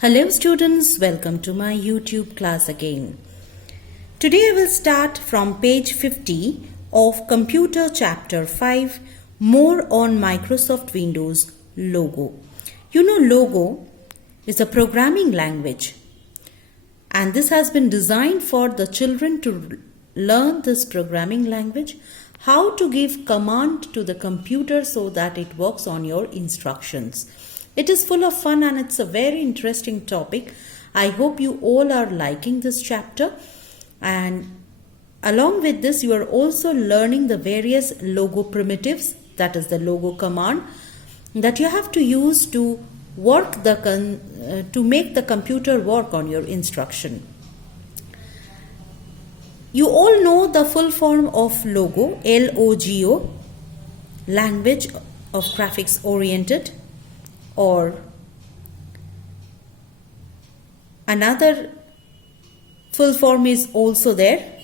Hello students, welcome to my YouTube class again. Today I will start from page 50 of Computer Chapter 5, More on Microsoft Windows Logo. You know, Logo is a programming language and this has been designed for the children to learn this programming language, how to give command to the computer so that it works on your instructions. It is full of fun and it's a very interesting topic. I hope you all are liking this chapter, and along with this you are also learning the various logo primitives, that is the logo command that you have to use to work to make the computer work on your instruction. You all know the full form of logo, LOGO, language of graphics oriented, or another full form is also there,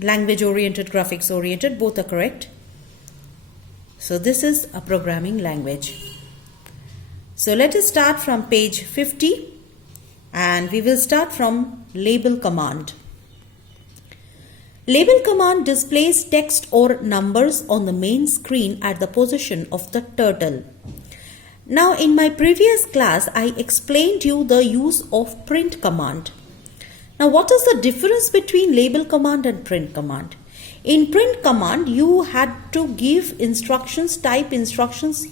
language oriented, graphics oriented, both are correct. So this is a programming language. So let us start from page 50 and we will start from label command. Label command displays text or numbers on the main screen at the position of the turtle. Now in my previous class I explained you the use of print command. Now what is the difference between label command and print command? In print command you had to give instructions, type instructions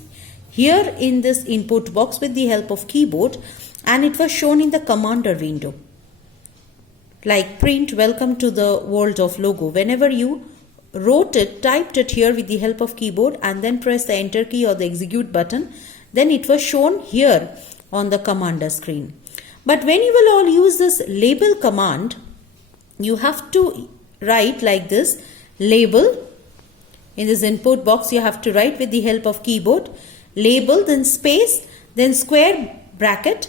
here in this input box with the help of keyboard, and it was shown in the commander window. Like print welcome to the world of logo. Whenever you wrote it, typed it here with the help of keyboard and then press the enter key or the execute button, then it was shown here on the commander screen. But when you will all use this label command, you have to write like this, label. In this input box you have to write with the help of keyboard, label, then space, then square bracket,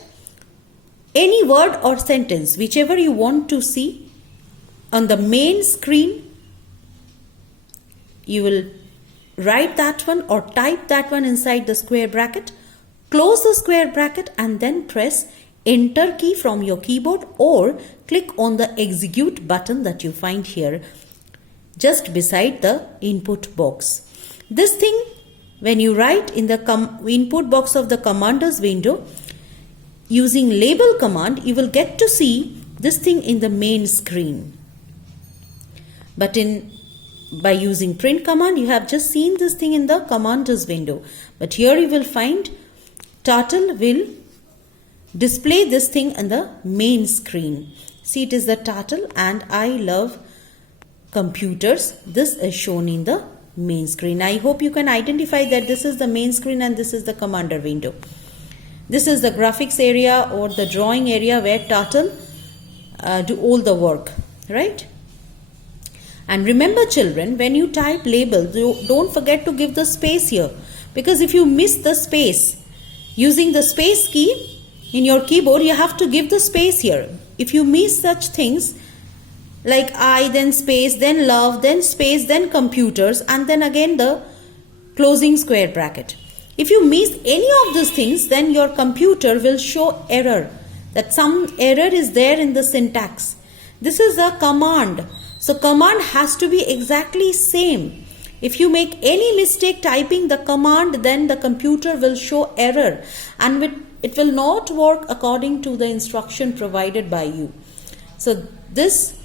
any word or sentence, whichever you want to see on the main screen, you will write that one or type that one inside the square bracket, close the square bracket and then press enter key from your keyboard or click on the execute button that you find here just beside the input box. This thing, when you write in the input box of the commander's window, using label command, you will get to see this thing in the main screen. But by using print command, you have just seen this thing in the commander's window. But here you will find turtle will display this thing in the main screen. See, it is the turtle and I love computers. This is shown in the main screen. I hope you can identify that this is the main screen and this is the commander window. This is the graphics area or the drawing area where turtle do all the work, right? And remember children, when you type label, don't forget to give the space here, because if you miss the space, using the space key in your keyboard, you have to give the space here. If you miss such things like I, then space, then love, then space, then computers, and then again the closing square bracket. If you miss any of these things, then your computer will show error, that some error is there in the syntax. This is a command. So command has to be exactly same. If you make any mistake typing the command, then the computer will show error and it will not work according to the instruction provided by you. So this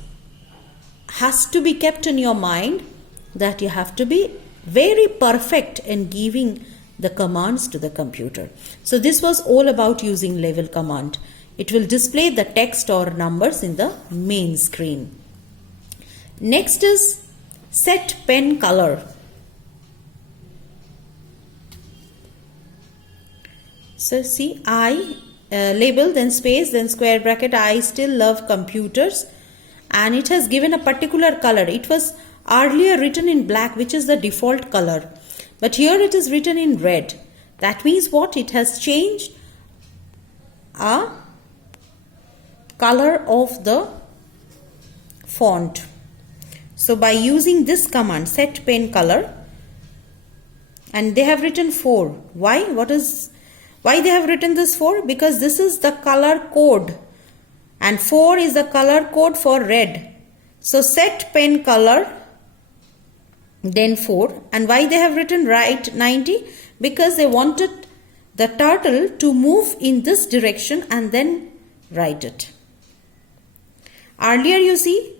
has to be kept in your mind, that you have to be very perfect in giving the commands to the computer. So this was all about using label command. It will display the text or numbers in the main screen. Next is set pen color. So see, I label, then space, then square bracket, I still love computers, and it has given a particular color. It was earlier written in black, which is the default color. But here it is written in red. That means what? It has changed a color of the font. So by using this command, set pen color, and they have written 4. Why? Why they have written this 4? Because this is the color code and 4 is the color code for red. So set pen color, then 4. And why they have written right 90? Because they wanted the turtle to move in this direction and then write it. Earlier you see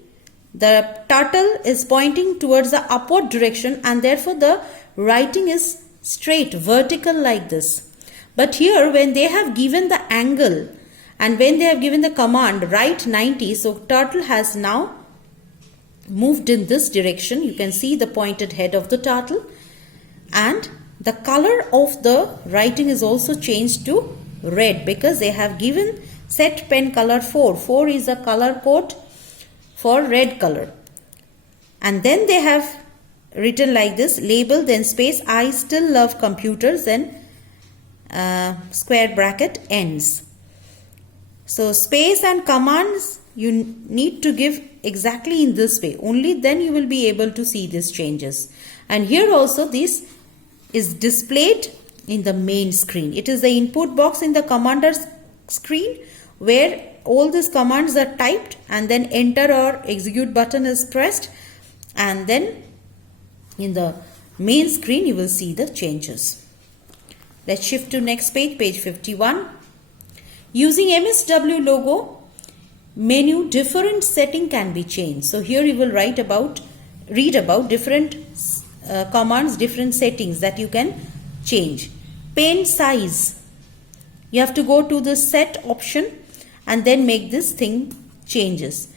the turtle is pointing towards the upward direction and therefore the writing is straight, vertical like this. But here when they have given the angle and when they have given the command write 90, so turtle has now moved in this direction. You can see the pointed head of the turtle and the color of the writing is also changed to red because they have given set pen color 4. 4 is the color code for red color. And then they have written like this, label, then space, I still love computers, then square bracket ends. So space and commands you need to give exactly in this way. Only then you will be able to see these changes. And here also this is displayed in the main screen. It is the input box in the commander's screen where all these commands are typed and then enter or execute button is pressed, and then in the main screen you will see the changes. Let's shift to next page, page 51. Using MSW logo menu, different setting can be changed. So here you will read about different commands, different settings that you can change. Pen size, you have to go to the set option and then make this thing changes.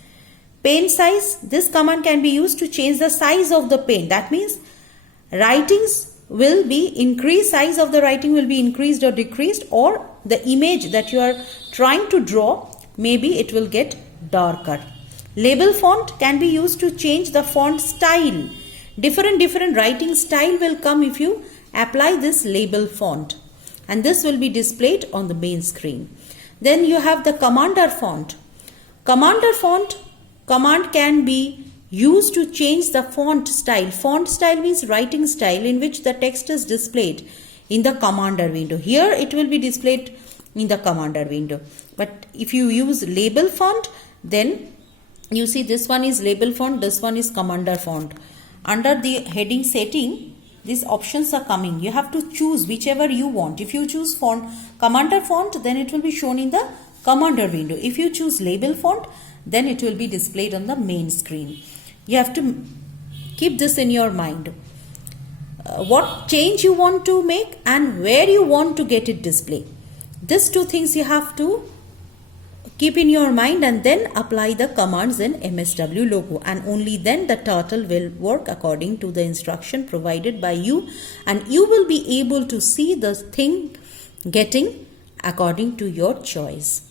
Pen size, this command can be used to change the size of the pen. That means writings will be increased, size of the writing will be increased or decreased, or the image that you are trying to draw, maybe it will get darker. Label font can be used to change the font style. Different writing style will come if you apply this label font, and this will be displayed on the main screen. Then you have the commander font. Commander font command can be used to change the font style. Font style means writing style in which the text is displayed in the commander window. Here it will be displayed in the commander window. But if you use label font, then you see this one is label font, this one is commander font. Under the heading setting, these options are coming. You have to choose whichever you want. If you choose font commander font, then it will be shown in the commander window. If you choose label font, then it will be displayed on the main screen. You have to keep this in your mind. What change you want to make and where you want to get it displayed. These two things you have to keep in your mind and then apply the commands in MSW logo, and only then the turtle will work according to the instruction provided by you, and you will be able to see the thing getting according to your choice.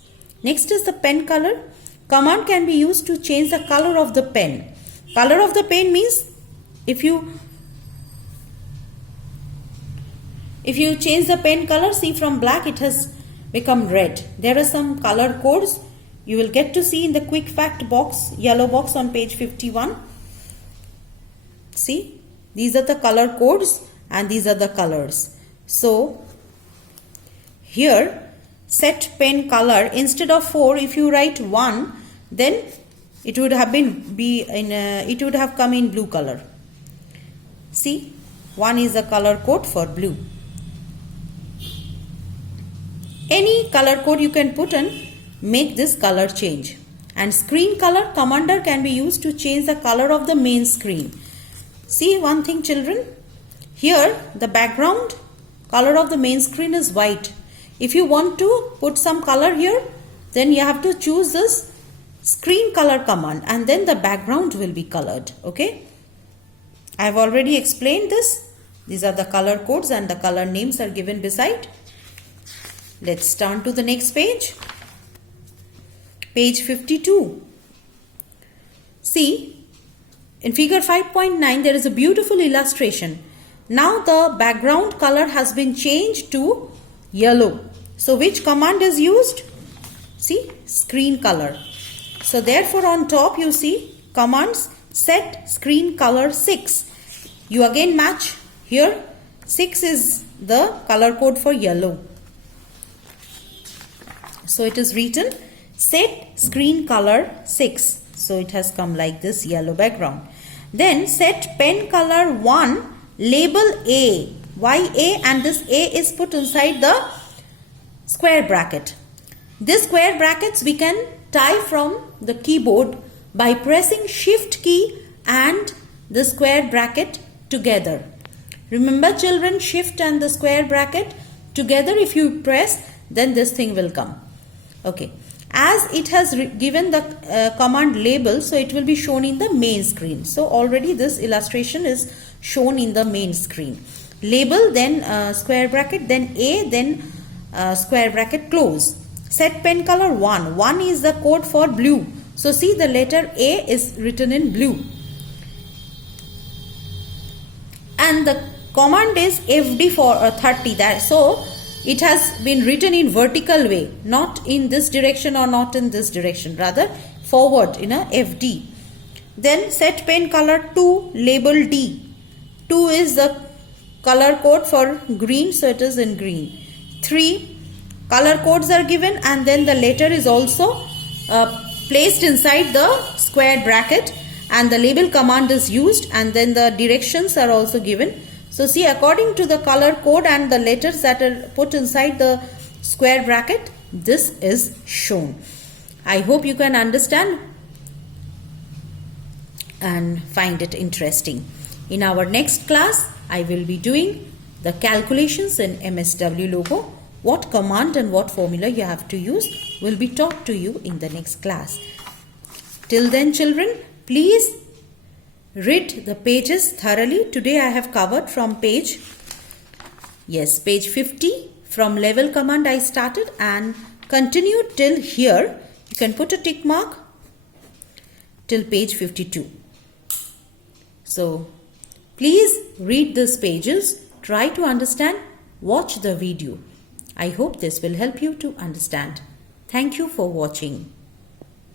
Next is the pen color. Command can be used to change the color of the pen. Color of the pen means if you change the pen color, see from black it has become red. There are some color codes you will get to see in the quick fact box, yellow box on page 51. See, these are the color codes and these are the colors. So here set pen color, instead of 4, if you write 1, then it would have it would have come in blue color. See, 1 is the color code for blue. Any color code you can put and make this color change. And screen color, commander can be used to change the color of the main screen. See one thing children, here the background color of the main screen is white. If you want to put some color here, then you have to choose this screen color command and then the background will be colored. Okay, I have already explained this. These are the color codes and the color names are given beside. Let's turn to the next page. Page 52. See, in figure 5.9 there is a beautiful illustration. Now the background color has been changed to yellow. So which command is used? See, screen color. So therefore on top you see commands set screen color 6. You again match here. 6 is the color code for yellow. So it is written set screen color 6. So it has come like this, yellow background. Then set pen color 1, label A. Why A? And this A is put inside the square bracket. This square brackets we can type from the keyboard by pressing shift key and the square bracket together. Remember children, shift and the square bracket together, if you press, then this thing will come. Okay. As it has given the command label, so it will be shown in the main screen. So already this illustration is shown in the main screen. Label, then square bracket, then A, then square bracket close. Set pen color 1. 1 is the code for blue. So see, the letter A is written in blue. And the command is FD for 30. So it has been written in vertical way, not in this direction or not in this direction, rather forward in a FD. Then set pen color 2, label D. 2 is the color code for green, so it is in green. 3 color codes are given, and then the letter is also placed inside the square bracket, and the label command is used, and then the directions are also given. So see, according to the color code and the letters that are put inside the square bracket, this is shown. I hope you can understand and find it interesting. In our next class, I will be doing the calculations in MSW logo. What command and what formula you have to use will be taught to you in the next class. Till then children, please read the pages thoroughly. Today I have covered from page 50. From level command I started and continued till here. You can put a tick mark till page 52. So please read these pages, try to understand, watch the video. I hope this will help you to understand. Thank you for watching.